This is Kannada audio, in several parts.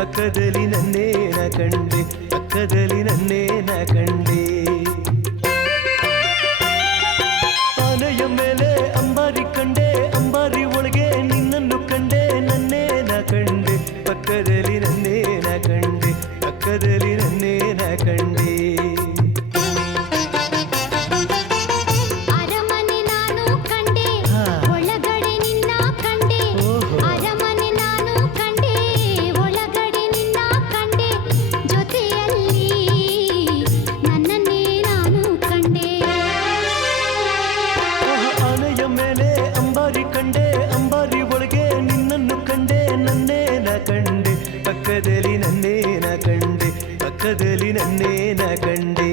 ಪಕ್ಕದಲ್ಲಿ ನನ್ನೇ ನ ಕಂಡೆ ಪಕ್ಕದಲ್ಲಿ ನನ್ನೇ ನ ಕಂಡೆ ಆನೆಯ ಮೇಲೆ ಅಂಬಾರಿ ಕಂಡೆ ಅಂಬಾರಿ ಒಳಗೆ ನಿನ್ನನ್ನು ಕಂಡೆ ನನ್ನೇ ನ ಕಂಡೆ ಪಕ್ಕದಲ್ಲಿ ನನ್ನೇ ನ ಕಂಡೆ ಪಕ್ಕದಲ್ಲಿ ನನ್ನೇ ನ ಕಂಡೆ ಪಕ್ಕದಲ್ಲಿ ನನ್ನೇ ನ ಕಂಡೆ ಪಕ್ಕದಲ್ಲಿ ನನ್ನೇ ನ ಕಂಡೆ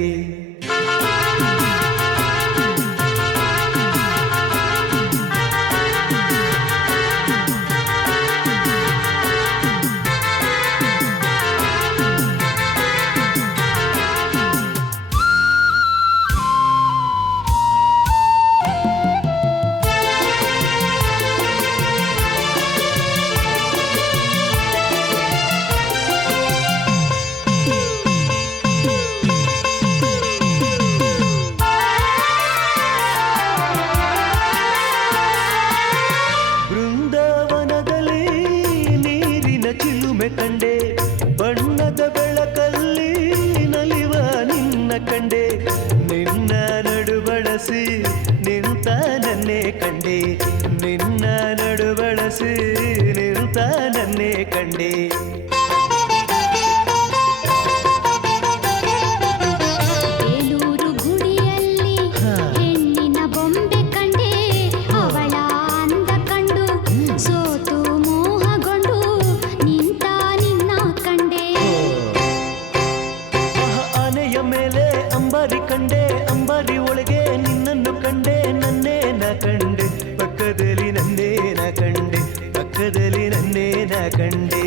ಕಂಡೆ ಬಣ್ಣದ ಬೆಳಕಲ್ಲಿ ನಲಿವ ನಿನ್ನ ಕಂಡೆ ನಿನ್ನ ನಡುಬಳಸಿ ನಿಂತ ನನ್ನೇ ಕಂಡೆ ನಿನ್ನ ನಡುಬಳಸಿ ನಿಂತ ನನ್ನೇ ಕಂಡೆ ಅಂಬಾರಿ ಕಂಡೆ ಅಂಬಾರಿ ಒಳಗೆ ನಿನ್ನನ್ನು ಕಂಡೆ ನನ್ನೇ ನ ಕಂಡೆ ಪಕ್ಕದಲ್ಲಿ ನನ್ನೇ ನ ಕಂಡೆ ಪಕ್ಕದಲ್ಲಿ ನನ್ನೇ ನ ಕಂಡೆ